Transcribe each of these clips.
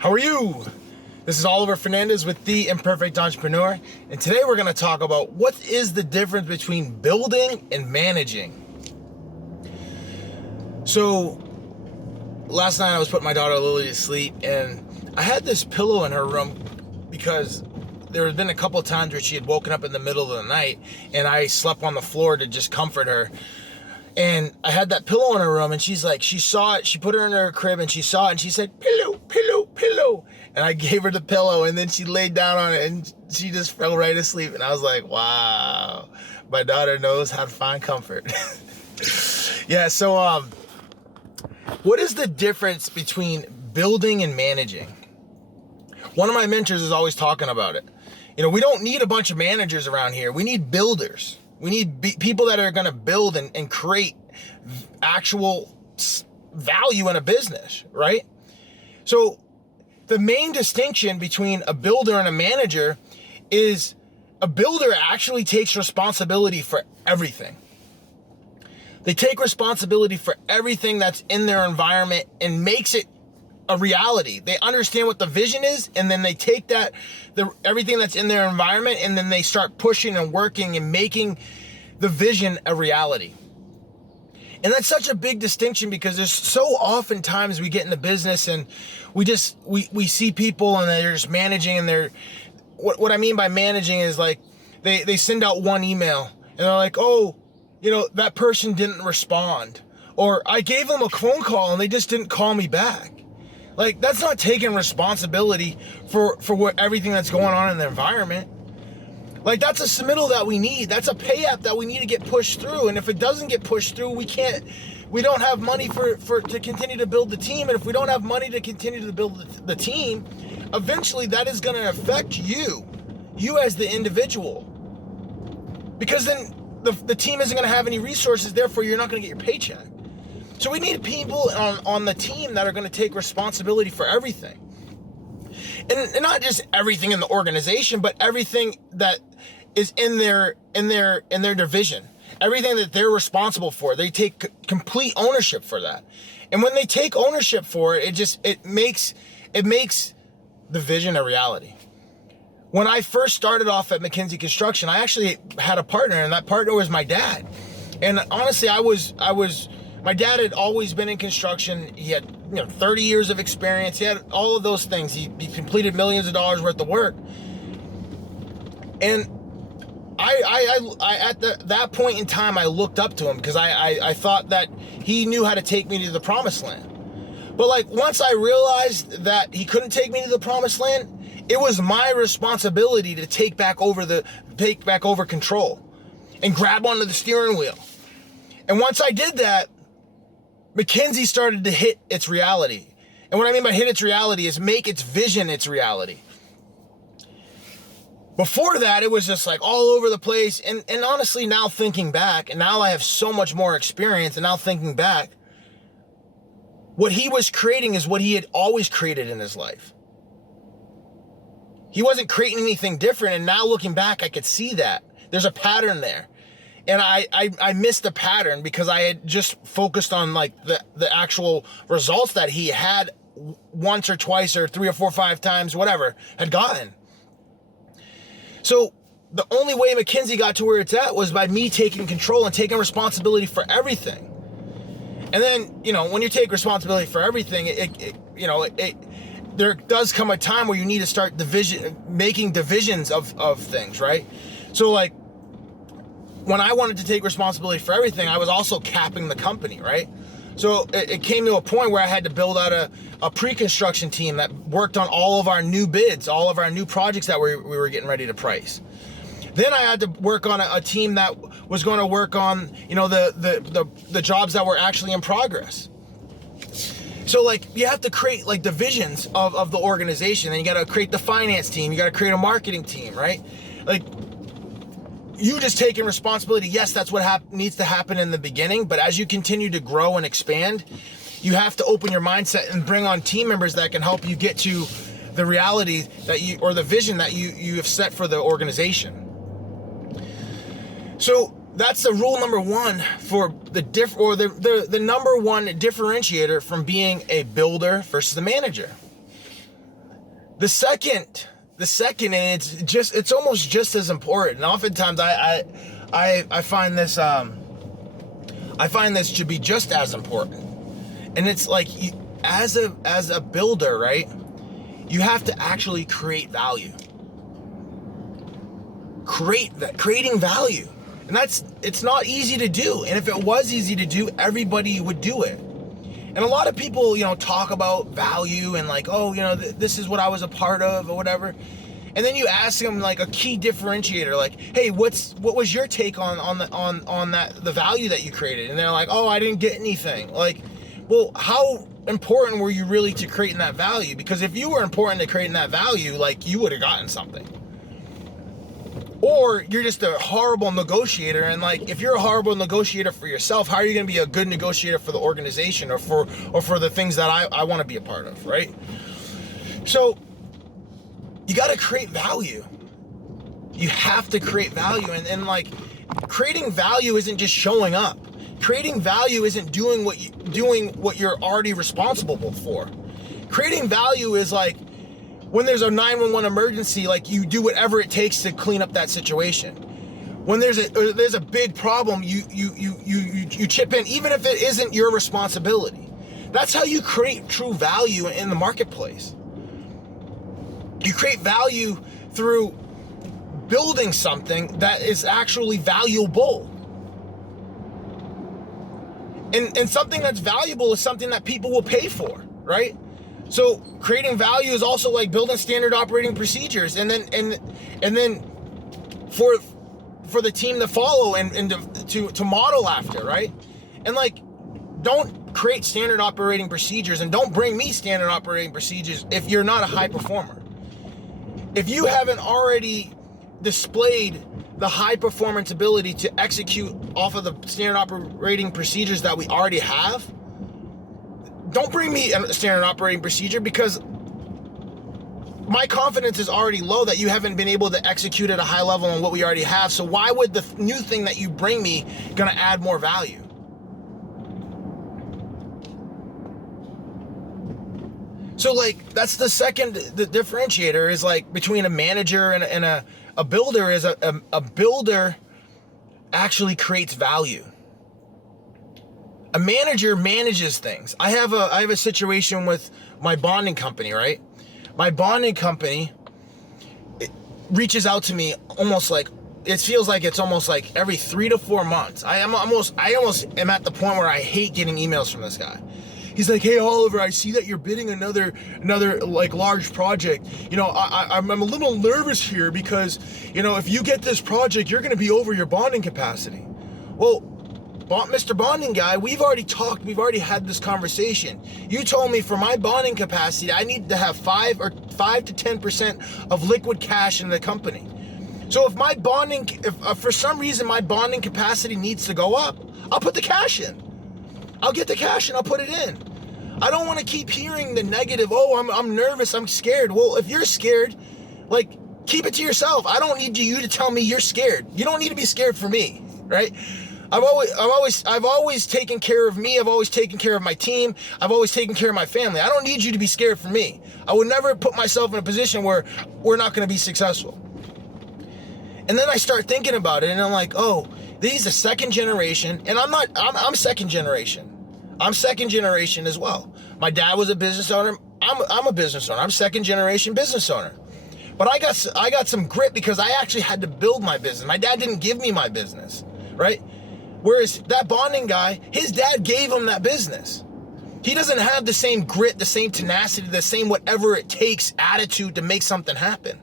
How are you? This is Oliver Fernandez with The Imperfect Entrepreneur, and today we're going to talk about what is the difference between building and managing. So, last night I was putting my daughter Lily to sleep, and I had this pillow in her room because there had been a couple of times where she had woken up in the middle of the night, and I slept on the floor to just comfort her. And I had that pillow in her room, and she's like, she saw it, she put her in her crib, and she saw it, and she said, pillow, pillow, pillow. And I gave her the pillow, and then she laid down on it, and she just fell right asleep. And I was like, wow, my daughter knows how to find comfort. Yeah, so what is the difference between building and managing? One of my mentors is always talking about it. You know, we don't need a bunch of managers around here. We need builders. We need people that are going to build and create actual value in a business, right? So the main distinction between a builder and a manager is a builder actually takes responsibility for everything. They take responsibility for everything that's in their environment and makes it a reality. They understand what the vision is, and then they take everything that's in their environment, and then they start pushing and working and making the vision a reality. And that's such a big distinction because there's so often times we get into business and we see people and they're just managing, and what I mean by managing is like they send out one email and they're like, oh, you know, that person didn't respond, or I gave them a phone call and they just didn't call me back. Like, that's not taking responsibility for everything that's going on in the environment. Like, that's a submittal that we need. That's a pay app that we need to get pushed through. And if it doesn't get pushed through, we don't have money to continue to build the team. And if we don't have money to continue to build the team, eventually that is going to affect you as the individual. Because then the team isn't going to have any resources, therefore you're not going to get your paycheck. So we need people on the team that are going to take responsibility for everything. And not just everything in the organization, but everything that is in their division. Everything that they're responsible for. They take complete ownership for that. And when they take ownership for it, it makes the vision a reality. When I first started off at McKinsey Construction, I actually had a partner, and that partner was my dad. And honestly, my dad had always been in construction. He had 30 years of experience. He had all of those things. He completed millions of dollars worth of work. And I at that point in time, I looked up to him because I thought that he knew how to take me to the promised land. But like, once I realized that he couldn't take me to the promised land, it was my responsibility to take back over control and grab onto the steering wheel. And once I did that, McKinsey started to hit its reality. And what I mean by hit its reality is make its vision its reality. Before that, it was just like all over the place. And honestly, now thinking back, and now I have so much more experience, and now thinking back, what he was creating is what he had always created in his life. He wasn't creating anything different, and now looking back, I could see that. There's a pattern there. And I missed the pattern because I had just focused on like the actual results that he had once or twice or 3 or 4 or 5 times, whatever, had gotten. So the only way McKinsey got to where it's at was by me taking control and taking responsibility for everything. And then, when you take responsibility for everything, there does come a time where you need to start making divisions of things, right? So like, when I wanted to take responsibility for everything, I was also capping the company, right? So it came to a point where I had to build out a pre-construction team that worked on all of our new bids, all of our new projects that we were getting ready to price. Then I had to work on a team that was going to work on, the jobs that were actually in progress. So like, you have to create like divisions of the organization, and you got to create the finance team, you got to create a marketing team, right? Like, you just taking responsibility, yes, that's what needs to happen in the beginning, but as you continue to grow and expand, you have to open your mindset and bring on team members that can help you get to the reality or the vision that you have set for the organization. So that's the rule number one for the number one differentiator from being a builder versus a manager. The second, and it's almost just as important. And oftentimes I find this to be just as important. And it's like, as a builder, right? You have to actually create value. Creating value. And it's not easy to do. And if it was easy to do, everybody would do it. And a lot of people, talk about value and like, oh, this is what I was a part of or whatever. And then you ask them like a key differentiator, like, hey, what was your take on the value that you created? And they're like, oh, I didn't get anything. Like, well, how important were you really to creating that value? Because if you were important to creating that value, like, you would have gotten something. Or you're just a horrible negotiator, and like, if you're a horrible negotiator for yourself, how are you going to be a good negotiator for the organization or for the things that I want to be a part of, right? So you got to create value. You have to create value, and like, creating value isn't just showing up. Creating value isn't doing what you're already responsible for. Creating value is like, when there's a 911 emergency, like, you do whatever it takes to clean up that situation. When there's a big problem, you chip in, even if it isn't your responsibility. That's how you create true value in the marketplace. You create value through building something that is actually valuable. And something that's valuable is something that people will pay for, right? So creating value is also like building standard operating procedures, and then for the team to follow and to model after, right? And like, don't create standard operating procedures, and don't bring me standard operating procedures if you're not a high performer. If you haven't already displayed the high performance ability to execute off of the standard operating procedures that we already have, don't bring me a standard operating procedure, because my confidence is already low that you haven't been able to execute at a high level on what we already have. So why would the new thing that you bring me gonna add more value? So like, that's the differentiator is like between a manager and a builder is a builder actually creates value. A manager manages things. I have a situation with my bonding company, right? My bonding company, it reaches out to me almost like, it feels like it's almost like every 3 to 4 months. I almost am at the point where I hate getting emails from this guy. He's like, hey, Oliver, I see that you're bidding another like large project. I'm a little nervous here because, if you get this project, you're going to be over your bonding capacity. Well, Mr. Bonding Guy, we've already talked. We've already had this conversation. You told me for my bonding capacity, I need to have 5 to 10% of liquid cash in the company. So if for some reason my bonding capacity needs to go up, I'll put the cash in. I'll get the cash and I'll put it in. I don't want to keep hearing the negative, oh, I'm nervous, I'm scared. Well, if you're scared, like, keep it to yourself. I don't need you to tell me you're scared. You don't need to be scared for me, right? I've always taken care of me. I've always taken care of my team. I've always taken care of my family. I don't need you to be scared for me. I would never put myself in a position where we're not going to be successful. And then I start thinking about it, and I'm like, oh, these are second generation, and I'm second generation. I'm second generation as well. My dad was a business owner. I'm a business owner. I'm second generation business owner. But I got some grit because I actually had to build my business. My dad didn't give me my business, right? Whereas that bonding guy, his dad gave him that business. He doesn't have the same grit, the same tenacity, the same whatever it takes attitude to make something happen.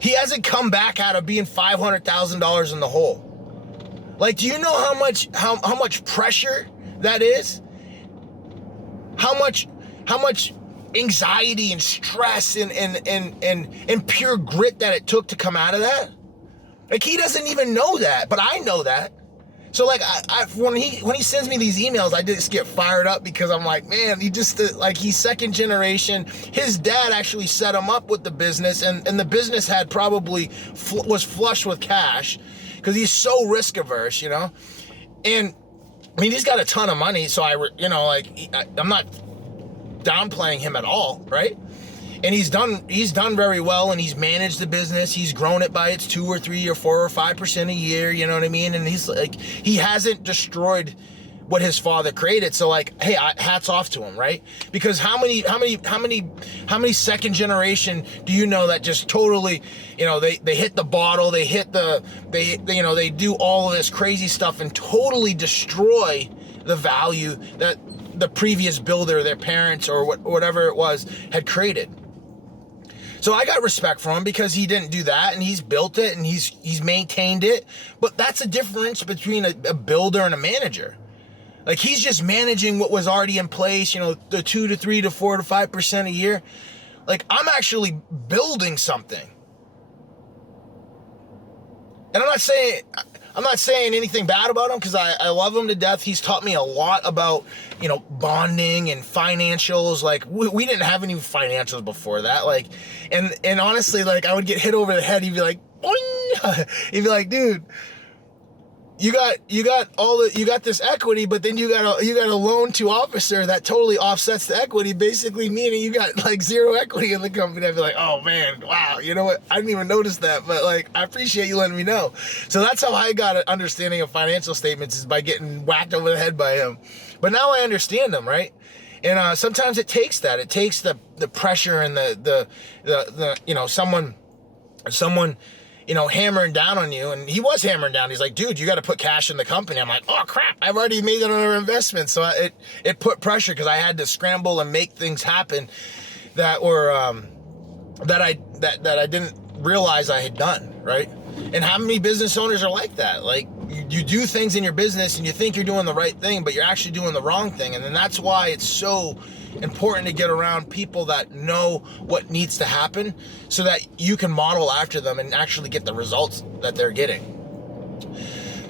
He hasn't come back out of being $500,000 in the hole. Like, do you know how much pressure that is? How much anxiety and stress and pure grit that it took to come out of that? Like, he doesn't even know that, but I know that. So like, when he sends me these emails, I just get fired up because I'm like, man, he's second generation. His dad actually set him up with the business, and the business had probably was flush with cash because he's so risk averse, And I mean, he's got a ton of money, so I'm not downplaying him at all, right? And he's done very well, and he's managed the business. He's grown it by its 2 or 3 or 4 or 5% a year, you know what I mean? And he's like, he hasn't destroyed what his father created. So like, hey, hats off to him, right? Because how many second generation do you know that just totally, you know, they hit the bottle, they do all of this crazy stuff and totally destroy the value that the previous builder, their parents or whatever it was, had created. So I got respect for him because he didn't do that, and he's built it and he's maintained it. But that's a difference between a builder and a manager. Like, he's just managing what was already in place, you know, the 2 to 3 to 4 to 5% a year. Like, I'm actually building something. And I'm not saying anything bad about him, because I love him to death. He's taught me a lot about, you know, bonding and financials. Like, we didn't have any financials before that. Like, and honestly, like, I would get hit over the head. He'd be like, boing! He'd be like, dude, you got this equity, but then you got a loan to officer that totally offsets the equity, basically meaning you got like zero equity in the company. I'd be like, oh man, wow, you know what? I didn't even notice that, but like, I appreciate you letting me know. So that's how I got an understanding of financial statements, is by getting whacked over the head by him. But now I understand them, right? And sometimes it takes that. It takes the pressure and the you know, someone, you know, hammering down on you. And he was hammering down. He's like, dude, you got to put cash in the company. I'm like, oh crap, I've already made another investment. So it put pressure, because I had to scramble and make things happen that were that I didn't realize I had done, right? And how many business owners are like that? Like, you do things in your business and you think you're doing the right thing, but you're actually doing the wrong thing. And then that's why it's so important to get around people that know what needs to happen, so that you can model after them and actually get the results that they're getting.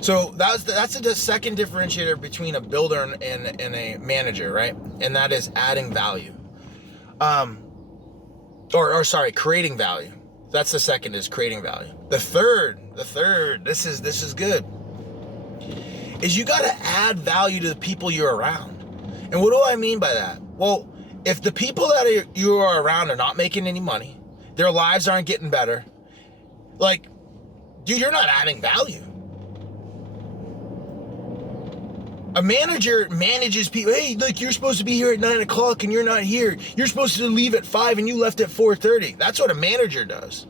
So that's the second differentiator between a builder and a manager, right? And that is adding value. Creating value. That's the second, is creating value. The third, this is good, is you got to add value to the people you're around. And what do I mean by that? Well, if the people that you are around are not making any money, their lives aren't getting better, like, dude, you're not adding value. A manager manages people. Hey, like, you're supposed to be here at 9 o'clock and you're not here. You're supposed to leave at 5 and you left at 4:30. That's what a manager does.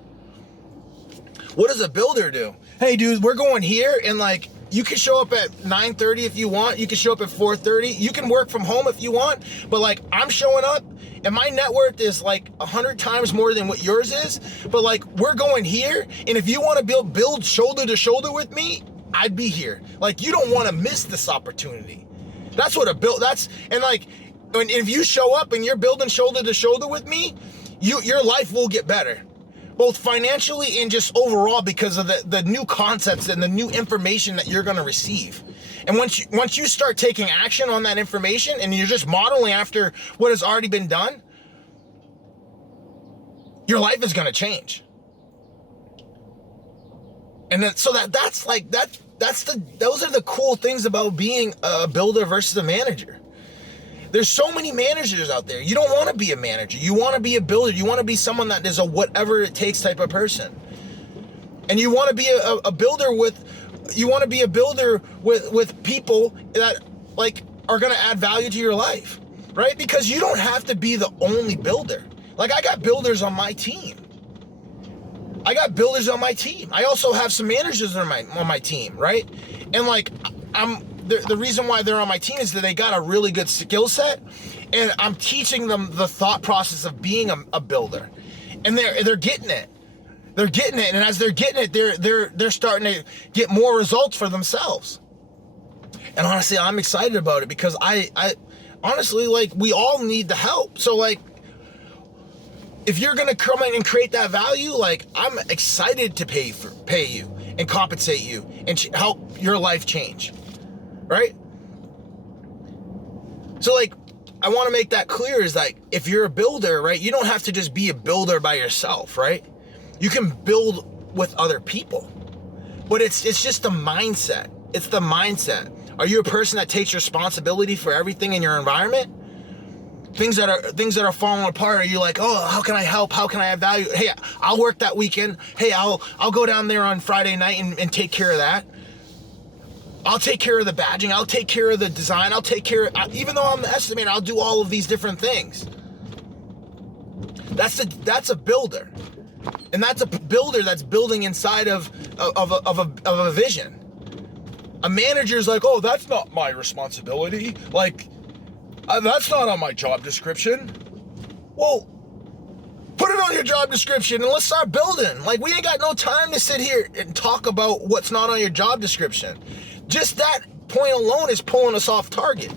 What does a builder do? Hey, dude, we're going here, and like, you can show up at 9:30 if you want. You can show up at 4:30. You can work from home if you want. But like, I'm showing up, and my net worth is like 100 times more than what yours is. But like, we're going here, and if you want to build shoulder to shoulder with me, I'd be here. Like, you don't want to miss this opportunity. That's what and like, if you show up and you're building shoulder to shoulder with me, your life will get better, both financially and just overall, because of the new concepts and the new information that you're going to receive. And once you start taking action on that information, and you're just modeling after what has already been done, your life is going to change. And then, so those are the cool things about being a builder versus a manager. There's so many managers out there. You don't want to be a manager. You want to be a builder. You want to be someone that is a whatever it takes type of person. And you want to be a builder with people that like are going to add value to your life, right? Because you don't have to be the only builder. Like, I got builders on my team. I also have some managers on my team, right? And like, the reason why they're on my team is that they got a really good skill set, and I'm teaching them the thought process of being a builder, and they're getting it. They're getting it, and as they're getting it, they're starting to get more results for themselves. And honestly, I'm excited about it, because I honestly, like, we all need the help. So like, if you're gonna come in and create that value, like, I'm excited to pay you and compensate you and help your life change. Right? So like, I want to make that clear, is like, if you're a builder, right, you don't have to just be a builder by yourself, right? You can build with other people, but it's just the mindset. It's the mindset. Are you a person that takes responsibility for everything in your environment? things that are falling apart. Are you like, oh, how can I help? How can I add value? Hey, I'll work that weekend. Hey, I'll go down there on Friday night and take care of that. I'll take care of the badging. I'll take care of the design. I'll take care of, even though I'm the estimator, I'll do all of these different things. That's a builder. And that's a builder that's building inside of a vision. A manager's like, oh, that's not my responsibility. Like, that's not on my job description. Well, put it on your job description and let's start building. Like, we ain't got no time to sit here and talk about what's not on your job description. Just that point alone is pulling us off target.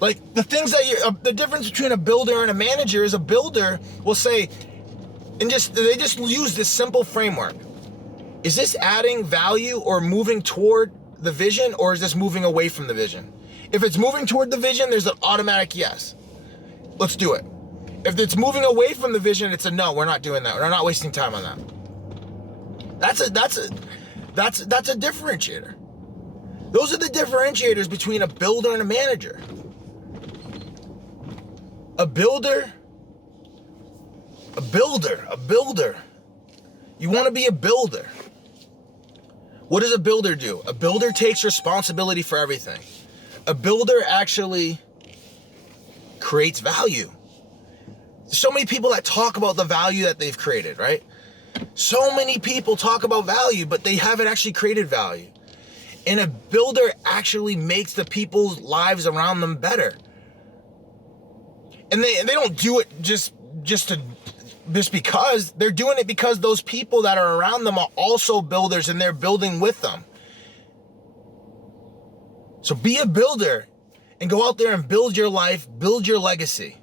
Like, the things that the difference between a builder and a manager is a builder will say, they just use this simple framework. Is this adding value or moving toward the vision, or is this moving away from the vision? If it's moving toward the vision, there's an automatic yes. Let's do it. If it's moving away from the vision, it's a no. We're not doing that. We're not wasting time on that. That's a differentiator. Those are the differentiators between a builder and a manager. A builder. You want to be a builder. What does a builder do? A builder takes responsibility for everything. A builder actually creates value. There's so many people that talk about the value that they've created, right? So many people talk about value, but they haven't actually created value. And a builder actually makes the people's lives around them better. And they don't do it just because. They're doing it because those people that are around them are also builders and they're building with them. So be a builder and go out there and build your life, build your legacy.